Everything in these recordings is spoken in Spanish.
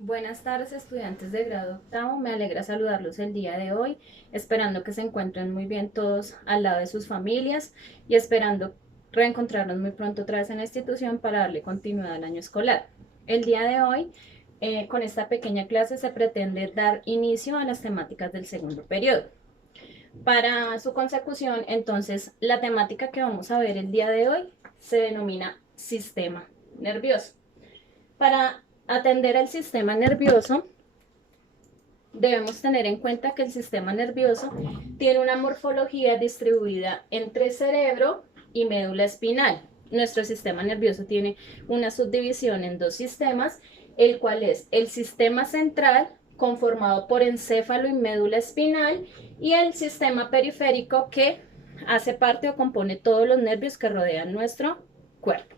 Buenas tardes, estudiantes de grado octavo. Me alegra saludarlos el día de hoy, esperando que se encuentren muy bien todos al lado de sus familias y esperando reencontrarnos muy pronto otra vez en la institución para darle continuidad al año escolar. El día de hoy, con esta pequeña clase, se pretende dar inicio a las temáticas del segundo periodo. Para su consecución, entonces, la temática que vamos a ver el día de hoy se denomina sistema nervioso. Para atender al sistema nervioso, debemos tener en cuenta que el sistema nervioso tiene una morfología distribuida entre cerebro y médula espinal. Nuestro sistema nervioso tiene una subdivisión en dos sistemas, el cual es el sistema central, conformado por encéfalo y médula espinal, y el sistema periférico, que hace parte o compone todos los nervios que rodean nuestro cuerpo.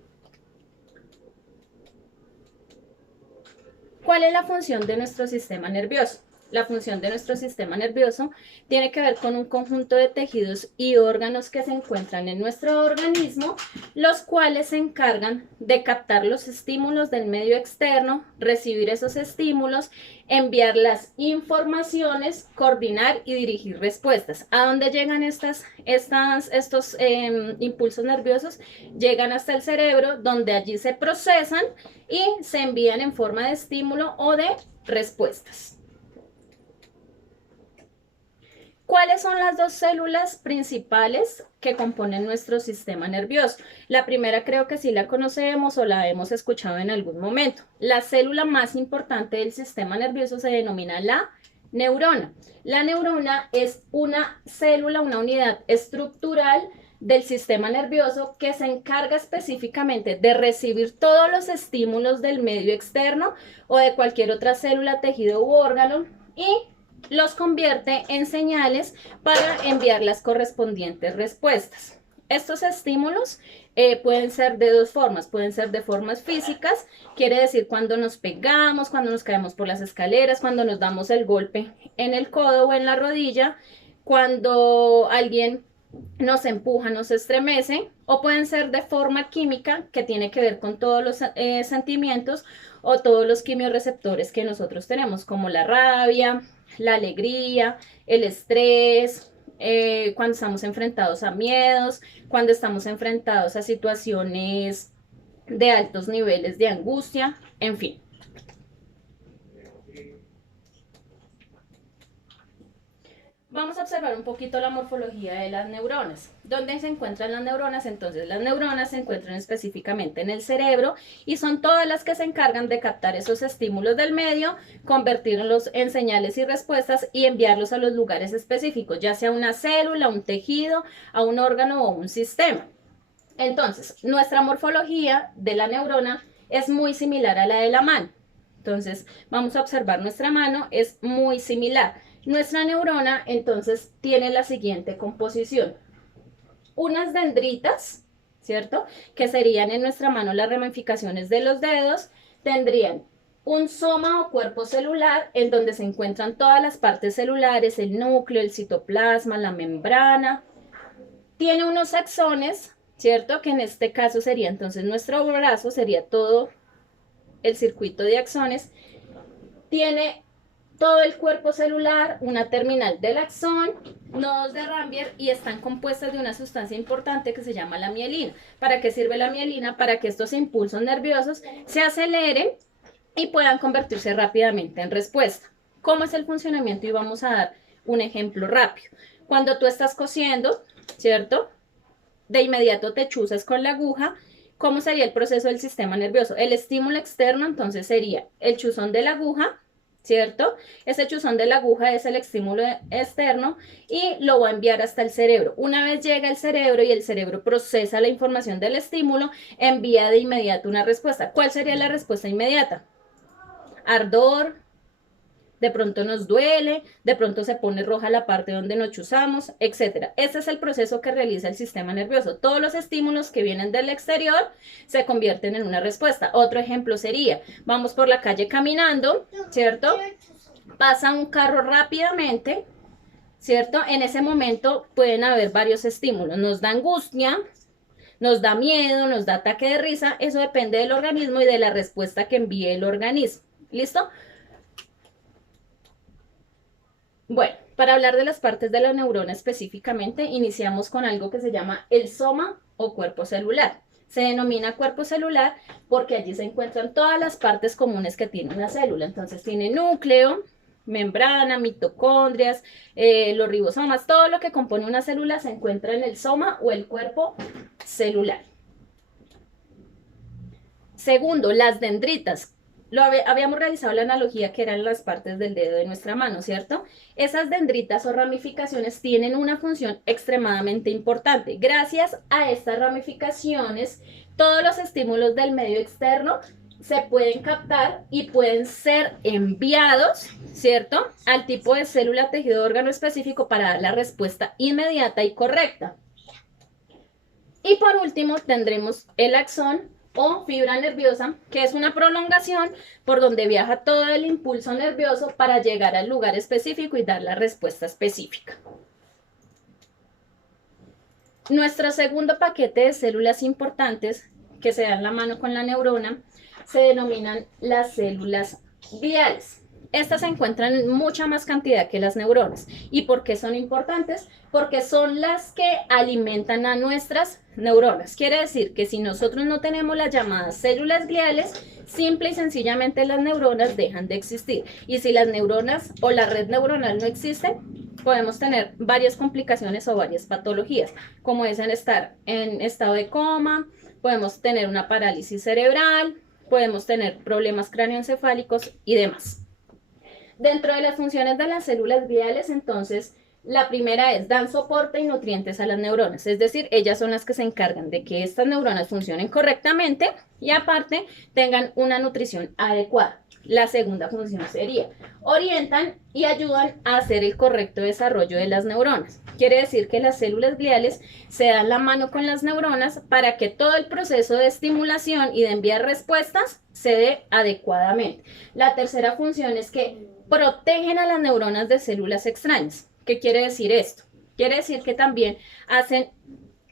¿Cuál es la función de nuestro sistema nervioso? La función de nuestro sistema nervioso tiene que ver con un conjunto de tejidos y órganos que se encuentran en nuestro organismo, los cuales se encargan de captar los estímulos del medio externo, recibir esos estímulos, enviar las informaciones, coordinar y dirigir respuestas. ¿A dónde llegan estos impulsos nerviosos? Llegan hasta el cerebro, donde allí se procesan y se envían en forma de estímulo o de respuestas. ¿Cuáles son las dos células principales que componen nuestro sistema nervioso? La primera creo que sí la conocemos o la hemos escuchado en algún momento. La célula más importante del sistema nervioso se denomina la neurona. La neurona es una célula, una unidad estructural del sistema nervioso que se encarga específicamente de recibir todos los estímulos del medio externo o de cualquier otra célula, tejido u órgano y los convierte en señales para enviar las correspondientes respuestas. Estos estímulos pueden ser de dos formas, pueden ser de formas físicas, quiere decir cuando nos pegamos, cuando nos caemos por las escaleras, cuando nos damos el golpe en el codo o en la rodilla, cuando alguien nos empuja, nos estremece, o pueden ser de forma química, que tiene que ver con todos los sentimientos o todos los quimiorreceptores que nosotros tenemos, como la rabia, la alegría, el estrés, cuando estamos enfrentados a miedos, cuando estamos enfrentados a situaciones de altos niveles de angustia, en fin. Vamos a observar un poquito la morfología de las neuronas. ¿Dónde se encuentran las neuronas? Entonces, las neuronas se encuentran específicamente en el cerebro y son todas las que se encargan de captar esos estímulos del medio, convertirlos en señales y respuestas y enviarlos a los lugares específicos, ya sea una célula, un tejido, a un órgano o un sistema. Entonces, nuestra morfología de la neurona es muy similar a la de la mano. Entonces, vamos a observar nuestra mano, es muy similar. Nuestra neurona, entonces, tiene la siguiente composición. Unas dendritas, ¿cierto? Que serían en nuestra mano las ramificaciones de los dedos, tendrían un soma o cuerpo celular en donde se encuentran todas las partes celulares, el núcleo, el citoplasma, la membrana. Tiene unos axones, ¿cierto? Que en este caso sería entonces nuestro brazo, sería todo el circuito de axones. Tiene todo el cuerpo celular, una terminal del axón, nodos de Rambier y están compuestas de una sustancia importante que se llama la mielina. ¿Para qué sirve la mielina? Para que estos impulsos nerviosos se aceleren y puedan convertirse rápidamente en respuesta. ¿Cómo es el funcionamiento? Y vamos a dar un ejemplo rápido. Cuando tú estás cosiendo, ¿cierto? De inmediato te chuzas con la aguja. ¿Cómo sería el proceso del sistema nervioso? El estímulo externo entonces sería el chuzón de la aguja, ¿cierto? Ese chuzón de la aguja es el estímulo externo y lo va a enviar hasta el cerebro. Una vez llega al cerebro y el cerebro procesa la información del estímulo, envía de inmediato una respuesta. ¿Cuál sería la respuesta inmediata? Ardor, de pronto nos duele, de pronto se pone roja la parte donde nos chuzamos, etc. Este es el proceso que realiza el sistema nervioso. Todos los estímulos que vienen del exterior se convierten en una respuesta. Otro ejemplo sería, vamos por la calle caminando, ¿cierto? Pasa un carro rápidamente, ¿cierto? En ese momento pueden haber varios estímulos. Nos da angustia, nos da miedo, nos da ataque de risa. Eso depende del organismo y de la respuesta que envíe el organismo. ¿Listo? Bueno, para hablar de las partes de la neurona específicamente, iniciamos con algo que se llama el soma o cuerpo celular. Se denomina cuerpo celular porque allí se encuentran todas las partes comunes que tiene una célula. Entonces tiene núcleo, membrana, mitocondrias, los ribosomas, todo lo que compone una célula se encuentra en el soma o el cuerpo celular. Segundo, las dendritas. Habíamos realizado la analogía que eran las partes del dedo de nuestra mano, ¿cierto? Esas dendritas o ramificaciones tienen una función extremadamente importante. Gracias a estas ramificaciones, todos los estímulos del medio externo se pueden captar y pueden ser enviados, ¿cierto?, al tipo de célula, tejido, órgano específico para dar la respuesta inmediata y correcta. Y por último tendremos el axón o fibra nerviosa, que es una prolongación por donde viaja todo el impulso nervioso para llegar al lugar específico y dar la respuesta específica. Nuestro segundo paquete de células importantes que se dan la mano con la neurona se denominan las células gliales. Estas se encuentran en mucha más cantidad que las neuronas. ¿Y por qué son importantes? Porque son las que alimentan a nuestras neuronas. Quiere decir que si nosotros no tenemos las llamadas células gliales, simple y sencillamente las neuronas dejan de existir. Y si las neuronas o la red neuronal no existe, podemos tener varias complicaciones o varias patologías, como es estar en estado de coma, podemos tener una parálisis cerebral, podemos tener problemas cráneoencefálicos y demás. Dentro de las funciones de las células gliales, entonces, la primera es dan soporte y nutrientes a las neuronas, es decir, ellas son las que se encargan de que estas neuronas funcionen correctamente y aparte tengan una nutrición adecuada. La segunda función sería orientan y ayudan a hacer el correcto desarrollo de las neuronas. Quiere decir que las células gliales se dan la mano con las neuronas para que todo el proceso de estimulación y de enviar respuestas se dé adecuadamente. La tercera función es que protegen a las neuronas de células extrañas. ¿Qué quiere decir esto? Quiere decir que también hacen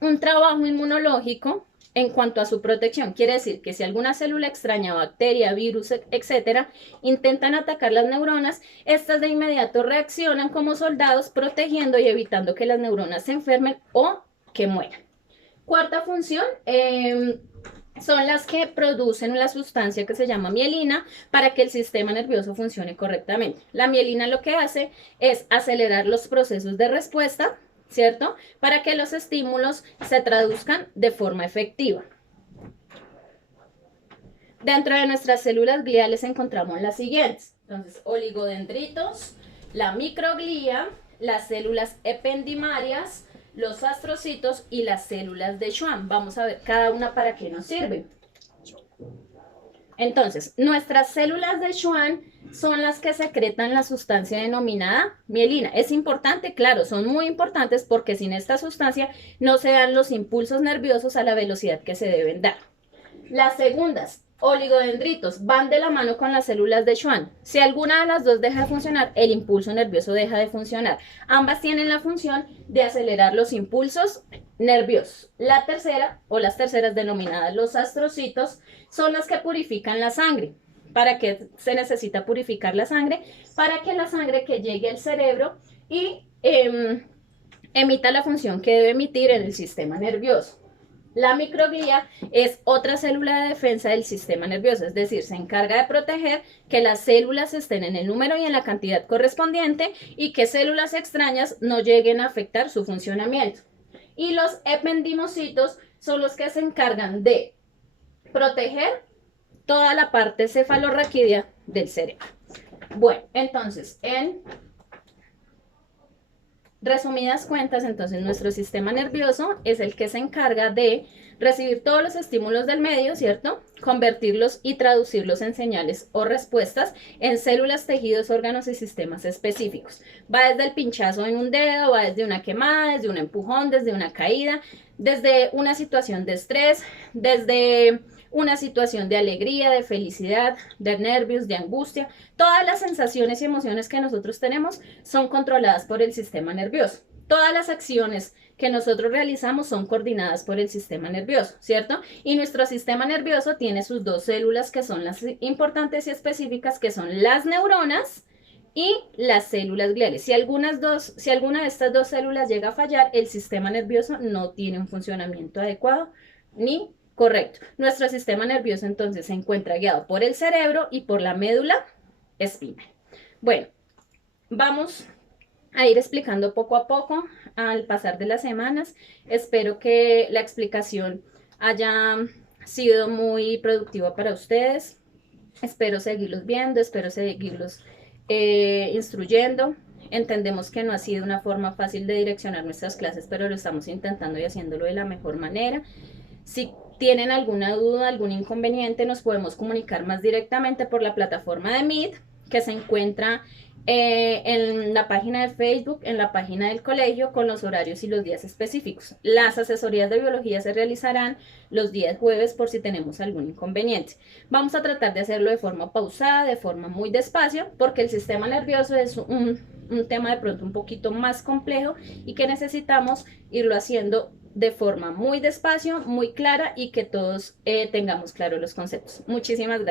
un trabajo inmunológico en cuanto a su protección. Quiere decir que si alguna célula extraña, bacteria, virus, etcétera, intentan atacar las neuronas, estas de inmediato reaccionan como soldados protegiendo y evitando que las neuronas se enfermen o que mueran. Cuarta función, son las que producen una sustancia que se llama mielina para que el sistema nervioso funcione correctamente. La mielina lo que hace es acelerar los procesos de respuesta, ¿cierto?, para que los estímulos se traduzcan de forma efectiva. Dentro de nuestras células gliales encontramos las siguientes. Entonces, oligodendritos, la microglía, las células ependimarias, los astrocitos y las células de Schwann. Vamos a ver cada una para qué nos sirve. Entonces, nuestras células de Schwann son las que secretan la sustancia denominada mielina. Es importante, claro, son muy importantes porque sin esta sustancia no se dan los impulsos nerviosos a la velocidad que se deben dar. Las segundas, oligodendritos, van de la mano con las células de Schwann. Si alguna de las dos deja de funcionar, el impulso nervioso deja de funcionar. Ambas tienen la función de acelerar los impulsos nerviosos. La tercera, o las terceras denominadas los astrocitos, son las que purifican la sangre. ¿Para qué se necesita purificar la sangre? Para que la sangre que llegue al cerebro y emita la función que debe emitir en el sistema nervioso. La microglía es otra célula de defensa del sistema nervioso, es decir, se encarga de proteger que las células estén en el número y en la cantidad correspondiente y que células extrañas no lleguen a afectar su funcionamiento. Y los ependimocitos son los que se encargan de proteger toda la parte cefalorraquídea del cerebro. Bueno, entonces, en resumidas cuentas, entonces nuestro sistema nervioso es el que se encarga de recibir todos los estímulos del medio, ¿cierto?, convertirlos y traducirlos en señales o respuestas en células, tejidos, órganos y sistemas específicos. Va desde el pinchazo en un dedo, va desde una quemada, desde un empujón, desde una caída, desde una situación de estrés, desde una situación de alegría, de felicidad, de nervios, de angustia. Todas las sensaciones y emociones que nosotros tenemos son controladas por el sistema nervioso. todas las acciones que nosotros realizamos son coordinadas por el sistema nervioso, ¿cierto? Y nuestro sistema nervioso tiene sus dos células que son las importantes y específicas, que son las neuronas y las células gliales. Si alguna de estas dos células llega a fallar, el sistema nervioso no tiene un funcionamiento adecuado ni correcto. Nuestro sistema nervioso entonces se encuentra guiado por el cerebro y por la médula espinal. Bueno, vamos a ir explicando poco a poco al pasar de las semanas. Espero que la explicación haya sido muy productiva para ustedes. Espero seguirlos viendo, espero seguirlos instruyendo. Entendemos que no ha sido una forma fácil de direccionar nuestras clases, pero lo estamos intentando y haciéndolo de la mejor manera. Si tienen alguna duda, algún inconveniente, nos podemos comunicar más directamente por la plataforma de Meet, que se encuentra en la página de Facebook, en la página del colegio, con los horarios y los días específicos. Las asesorías de biología se realizarán los días jueves por si tenemos algún inconveniente. Vamos a tratar de hacerlo de forma pausada, de forma muy despacio, porque el sistema nervioso es un tema de pronto un poquito más complejo y que necesitamos irlo haciendo de forma muy despacio, muy clara y que todos tengamos claros los conceptos. Muchísimas gracias.